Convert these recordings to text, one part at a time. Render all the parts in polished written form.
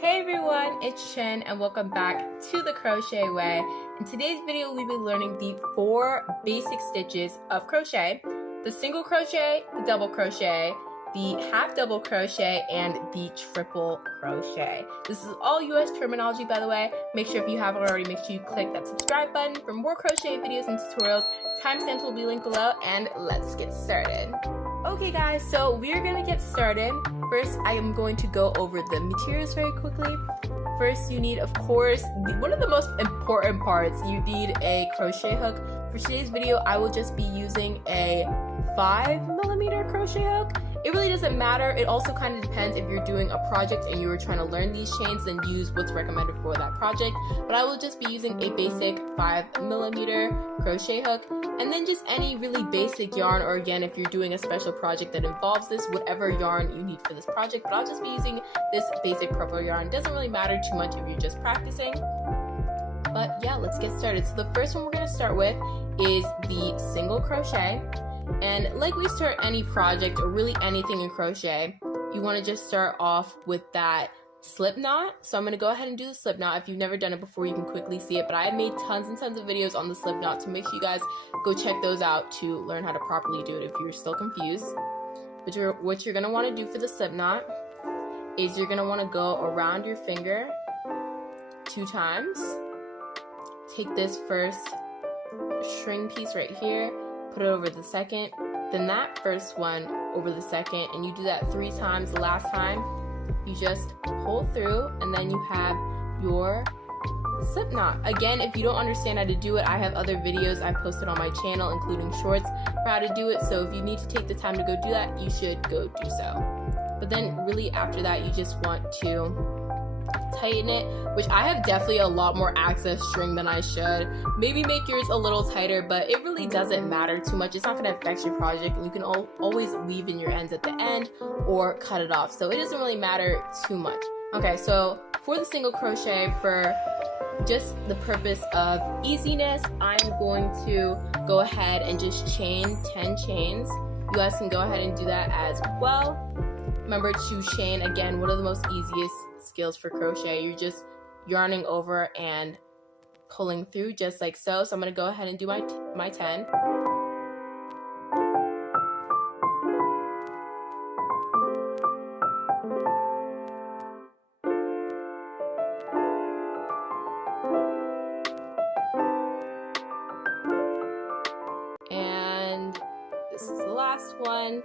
Hey everyone, it's Shin and welcome back to the Crochet Way. In today's video, we'll be learning the 4 basic stitches of crochet: the single crochet, the double crochet, the half double crochet, and the triple crochet. This is all US terminology, by the way. Make sure if you haven't already, make sure you click that subscribe button for more crochet videos and tutorials. Timestamps will be linked below, and let's get started. Okay guys, so we're gonna get started. First, I am going to go over the materials very quickly. First, you need, of course, one of the most important parts. You need a crochet hook. For today's video, I will just be using a 5mm crochet hook. It really doesn't matter. It also kind of depends if you're doing a project and you're trying to learn these chains, then use what's recommended for that project. But I will just be using a basic 5mm crochet hook, and then just any really basic yarn, or again, if you're doing a special project that involves this, whatever yarn you need for this project. But I'll just be using this basic purple yarn. It doesn't really matter too much if you're just practicing. But yeah, let's get started. So the first one we're going to start with is the single crochet. And like we start any project or really anything in crochet, you want to just start off with that slip knot. So I'm going to go ahead and do the slip knot. If you've never done it before, you can quickly see it, but I made tons and tons of videos on the slip knot, so make sure you guys go check those out to learn how to properly do it if you're still confused. But what you're going to want to do for the slip knot is you're going to want to go around your finger 2 times. Take this first string piece right here, put it over the second, then that first one over the second, and you do that 3 times. The last time you just pull through, and then you have your slip knot. Again, if you don't understand how to do it, I have other videos I posted on my channel, including shorts, for how to do it. So if you need to take the time to go do that, you should go do so. But then really after that, you just want to tighten it, which I have definitely a lot more excess string than I should. Maybe make yours a little tighter, but it really doesn't matter too much. It's not going to affect your project, and you can always weave in your ends at the end or cut it off, so it doesn't really matter too much. Okay, so for the single crochet, for just the purpose of easiness, I'm going to go ahead and just chain 10 chains. You guys can go ahead and do that as well. Remember to chain, again, one of the most easiest skills for crochet. You're just yarning over and pulling through just like so. So I'm going to go ahead and do my 10. And this is the last one.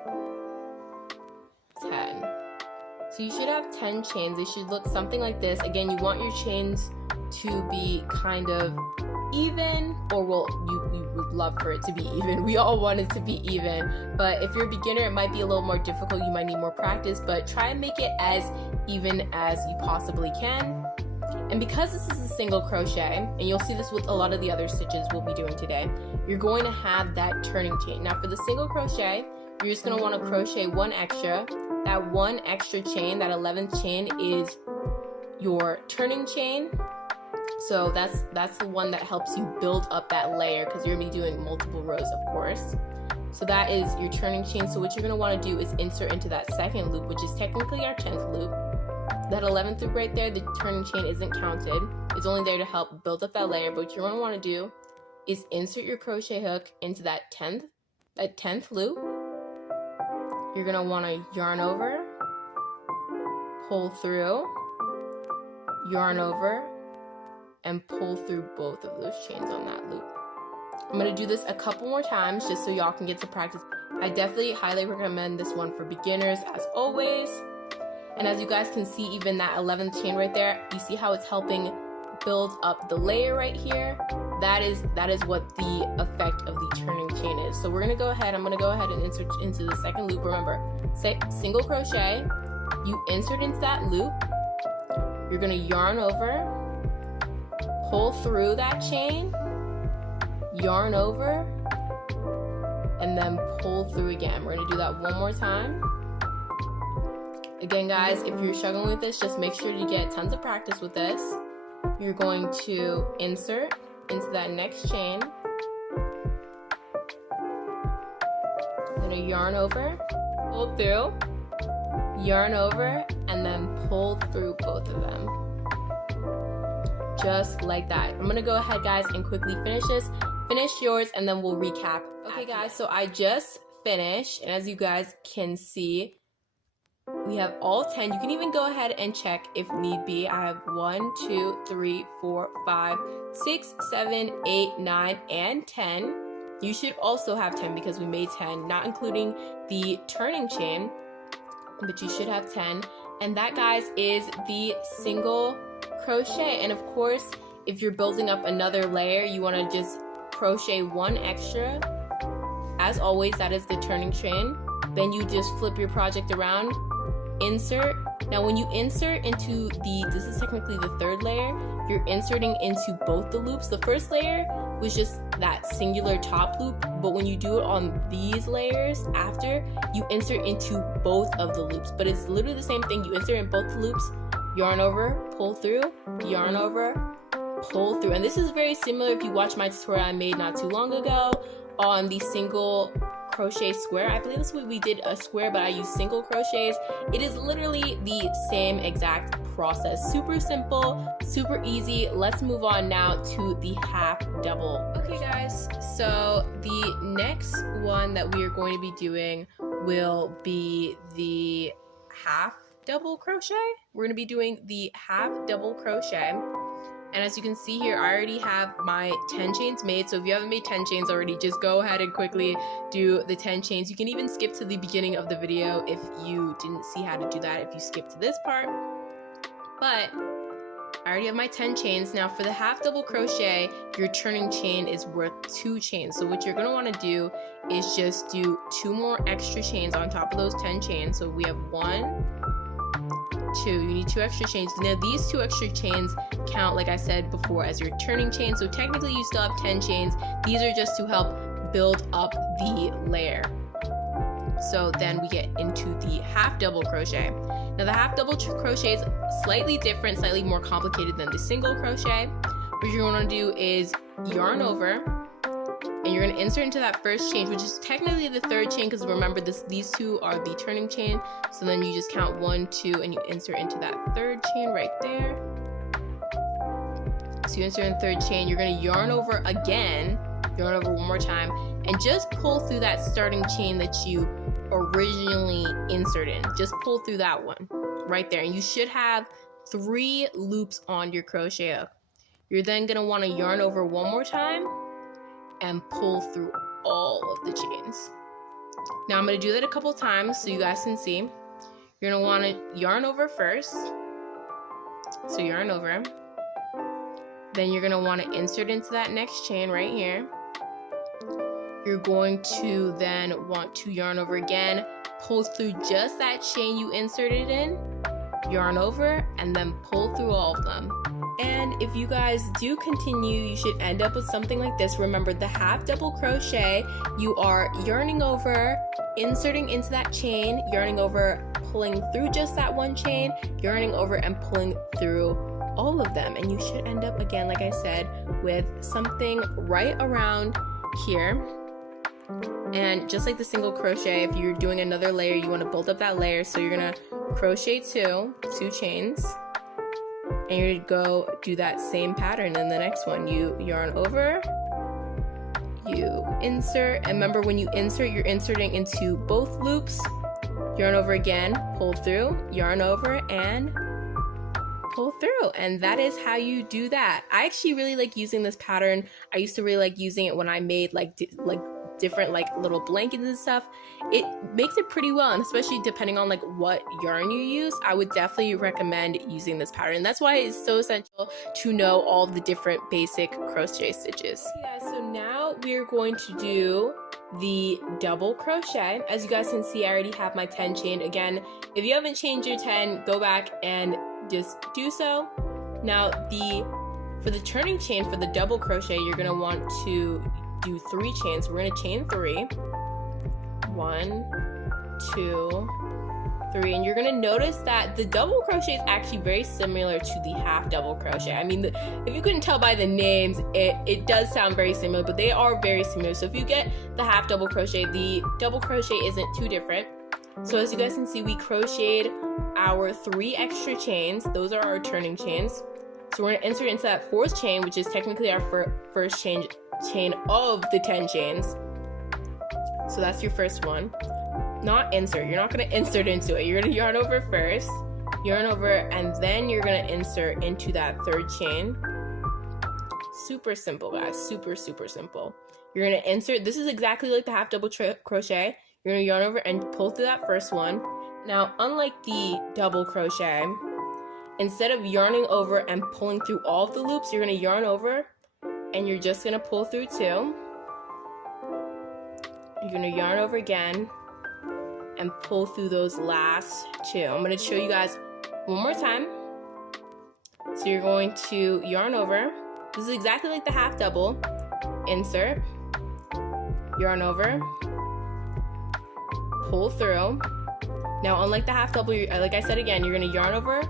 10. So you should have 10 chains. They should look something like this. Again, you want your chains to be kind of even, or well, you would love for it to be even. We all want it to be even, but if you're a beginner, it might be a little more difficult. You might need more practice, but try and make it as even as you possibly can. And because this is a single crochet, and you'll see this with a lot of the other stitches we'll be doing today, you're going to have that turning chain. Now for the single crochet, you're just going to want to crochet 1 extra. That 1 extra chain, that 11th chain, is your turning chain. So that's the one that helps you build up that layer, because you're going to be doing multiple rows, of course. So that is your turning chain. So what you're going to want to do is insert into that second loop, which is technically our 10th loop. That 11th loop right there, the turning chain isn't counted. It's only there to help build up that layer. But what you're going to want to do is insert your crochet hook into that 10th loop. You're going to want to yarn over, pull through, yarn over, and pull through both of those chains on that loop. I'm going to do this a couple more times just so y'all can get to practice. I definitely highly recommend this one for beginners, as always. And as you guys can see, even that 11th chain right there, you see how it's helping build up the layer right here? That is what the effect of the turning chain is. So we're going to go ahead, I'm going to go ahead and insert into the second loop. Remember, say single crochet, you insert into that loop, you're going to yarn over, pull through that chain, yarn over, and then pull through again. We're going to do that one more time. Again, guys, if you're struggling with this, just make sure to get tons of practice with this. You're going to insert into that next chain, then a yarn over, pull through, yarn over, and then pull through both of them. Just like that. I'm gonna go ahead, guys, and quickly finish this. Finish yours, and then we'll recap. Okay, guys, so I just finished, and as you guys can see, we have all 10. You can even go ahead and check if need be. I have 1, 2, 3, 4, 5, 6, 7, 8, 9, and 10. You should also have 10 because we made 10, not including the turning chain, but you should have 10. And that, guys, is the single crochet. And of course, if you're building up another layer, you want to just crochet one extra. As always, that is the turning chain. Then you just flip your project around, insert. Now when you insert into this is technically the third layer, you're inserting into both the loops. The first layer was just that singular top loop, but when you do it on these layers after, you insert into both of the loops. But it's literally the same thing. You insert in both the loops, yarn over, pull through, yarn over, pull through. And this is very similar if you watch my tutorial I made not too long ago on the single crochet square. I believe this week we did a square, but I used single crochets. It is literally the same exact process. Super simple, super easy. Let's move on now to the half double. Okay, guys, so the next one that we are going to be doing will be the half double crochet. We're going to be doing the half double crochet. And as you can see here, I already have my 10 chains made. So if you haven't made 10 chains already, just go ahead and quickly do the 10 chains. You can even skip to the beginning of the video if you didn't see how to do that, if you skip to this part. But I already have my 10 chains. Now for the half double crochet, your turning chain is worth 2 chains. So what you're going to want to do is just do 2 more extra chains on top of those 10 chains. So we have 1, 2. You need 2 extra chains. Now these 2 extra chains count, like I said before, as your turning chain. So technically you still have 10 chains. These are just to help build up the layer. So then we get into the half double crochet. Now the half double crochet is slightly different, slightly more complicated than the single crochet. What you're going to do is yarn over, and you're going to insert into that first chain, which is technically the third chain, because remember these 2 are the turning chain. So then you just count 1, 2, and you insert into that third chain right there. So you insert in the third chain, you're going to yarn over again, yarn over one more time, and just pull through that starting chain that you originally inserted in. Just pull through that one right there, and you should have 3 loops on your crochet hook. You're then going to want to yarn over one more time and pull through all of the chains. Now I'm going to do that a couple times so you guys can see. You're going to want to yarn over first. So yarn over. Then you're going to want to insert into that next chain right here. You're going to then want to yarn over again, pull through just that chain you inserted in, yarn over, and then pull through all of them. And if you guys do continue, you should end up with something like this. Remember, the half double crochet, you are yarning over, inserting into that chain, yarning over, pulling through just that one chain, yarning over, and pulling through all of them. And you should end up, again, like I said, with something right around here. And just like the single crochet, if you're doing another layer, you want to build up that layer. So you're going to crochet 2 chains, and you're going to go do that same pattern in the next one. You yarn over, you insert, and remember when you insert, you're inserting into both loops. Yarn over again, pull through, yarn over, and pull through. And that is how you do that. I actually really like using this pattern. I used to really like using it when I made like different like little blankets and stuff. It makes it pretty well, and especially depending on like what yarn you use, I would definitely recommend using this pattern. That's why it's so essential to know all the different basic crochet stitches. Yeah, so now we're going to do the double crochet. As you guys can see, I already have my 10 chained. Again, if you haven't chained your 10, go back and just do so. Now for the turning chain for the double crochet, you're going to want to do 3 chains. We're going to chain 3. 1, 2, 3, and you're going to notice that the double crochet is actually very similar to the half double crochet. I mean, if you couldn't tell by the names, it does sound very similar, but they are very similar. So if you get the half double crochet, the double crochet isn't too different. So as you guys can see, we crocheted our 3 extra chains. Those are our turning chains. So we're going to insert into that 4th chain, which is technically our first chain of the 10 chains. So that's your first one. Not insert. You're not going to insert into it. You're going to yarn over first, yarn over, and then you're going to insert into that 3rd chain. Super simple, guys. Super, super simple. You're going to insert. This is exactly like the half double crochet. You're going to yarn over and pull through that first one. Now, unlike the double crochet, instead of yarning over and pulling through all of the loops, you're going to yarn over and you're just going to pull through 2. You're going to yarn over again and pull through those last 2. I'm going to show you guys one more time. So you're going to yarn over. This is exactly like the half double. Insert, yarn over, pull through. Now, unlike the half double, like I said again, you're going to yarn over,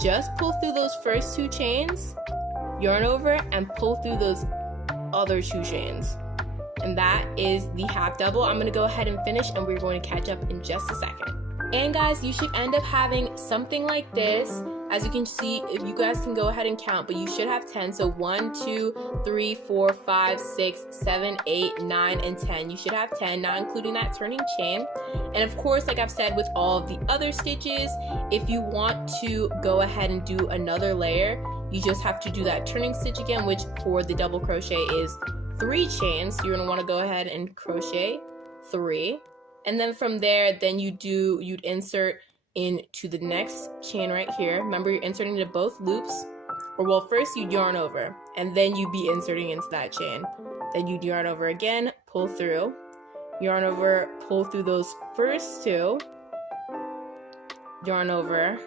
just pull through those first 2 chains, yarn over, and pull through those other 2 chains. And that is the half double. I'm going to go ahead and finish, and we're going to catch up in just a second. And guys, you should end up having something like this. As you can see, if you guys can go ahead and count, but you should have 10. So 1, 2, 3, 4, 5, 6, 7, 8, 9, and 10. You should have 10, not including that turning chain. And of course, like I've said with all of the other stitches, if you want to go ahead and do another layer, you just have to do that turning stitch again, which for the double crochet is 3 chains. So you're going to want to go ahead and crochet 3. And then from there, then you'd insert into the next chain right here. Remember, you're inserting into both loops. Or well, first you'd yarn over, and then you'd be inserting into that chain. Then you'd yarn over again, pull through, yarn over, pull through those first 2, yarn over,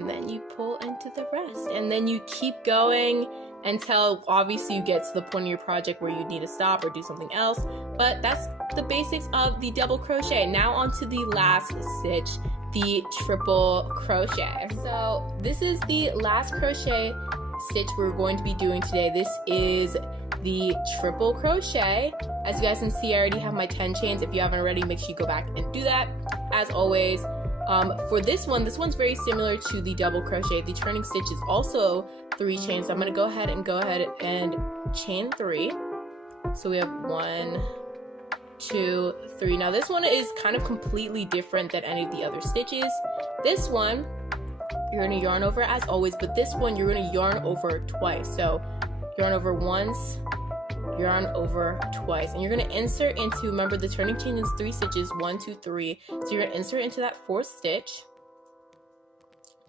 and then you pull into the rest. And then you keep going until obviously you get to the point of your project where you need to stop or do something else. But that's the basics of the double crochet. Now onto the last stitch, the triple crochet. So this is the last crochet stitch we're going to be doing today. This is the triple crochet. As you guys can see, I already have my 10 chains. If you haven't already, make sure you go back and do that. As always, for this one's very similar to the double crochet. The turning stitch is also 3 chains. So I'm going to go ahead and chain 3. So we have 1, 2, 3. Now this one is kind of completely different than any of the other stitches. This one, you're going to yarn over as always, but this one you're going to yarn over twice. So yarn over once, yarn over twice, and you're going to insert into, remember the turning chain is 3 stitches, 1, 2, 3. So you're going to insert into that 4th stitch,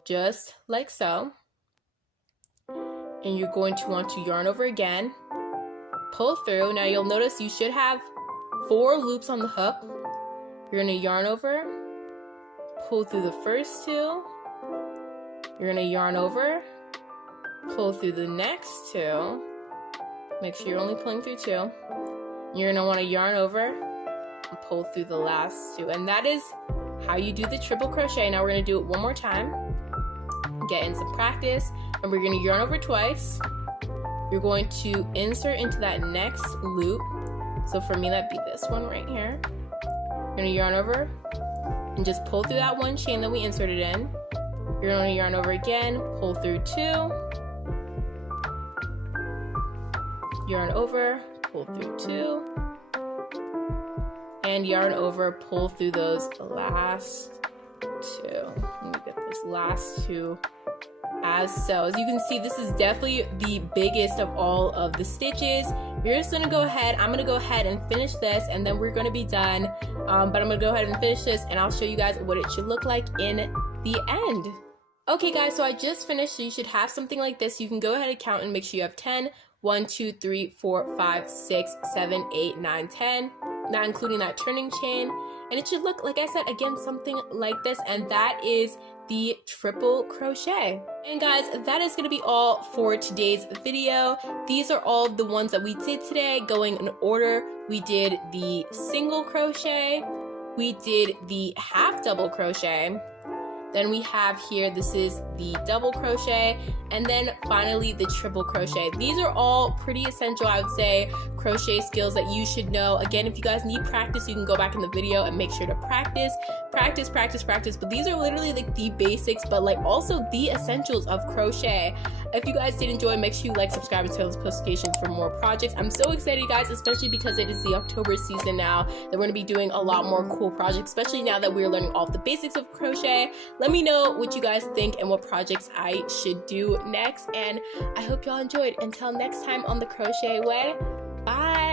just like so. And you're going to want to yarn over again, pull through. Now you'll notice you should have 4 loops on the hook. You're going to yarn over, pull through the first 2. You're going to yarn over, pull through the next 2. Make sure you're only pulling through 2. You're going to want to yarn over and pull through the last 2. And that is how you do the triple crochet. Now we're going to do it one more time. Get in some practice. And we're going to yarn over twice. You're going to insert into that next loop. So for me, that'd be this one right here. You're going to yarn over and just pull through that 1 chain that we inserted in. You're going to yarn over again, pull through 2. Yarn over, pull through 2. And yarn over, pull through those last 2. Let me get those last 2 as so. As you can see, this is definitely the biggest of all of the stitches. You're just going to go ahead, I'm going to go ahead and finish this, and then we're going to be done. But I'm going to go ahead and finish this, and I'll show you guys what it should look like in the end. Okay guys, so I just finished, so you should have something like this. You can go ahead and count and make sure you have 10. 1, 2, 3, 4, 5, 6, 7, 8, 9, 10. Not including that turning chain. And it should look, like I said, again, something like this. And that is the triple crochet. And guys, that is going to be all for today's video. These are all the ones that we did today, going in order. We did the single crochet, we did the half double crochet, Then we have here, this is the double crochet, and then finally the triple crochet. These are all pretty essential, I would say, crochet skills that you should know. Again, if you guys need practice, you can go back in the video and make sure to practice. But these are literally like the basics, but like also the essentials of crochet. If you guys did enjoy, make sure you like, subscribe, and turn on those notifications for more projects. I'm so excited, guys, especially because it is the October season now. That we're going to be doing a lot more cool projects, especially now that we're learning all the basics of crochet. Let me know what you guys think and what projects I should do next. And I hope y'all enjoyed. Until next time on The Crochet Way, bye!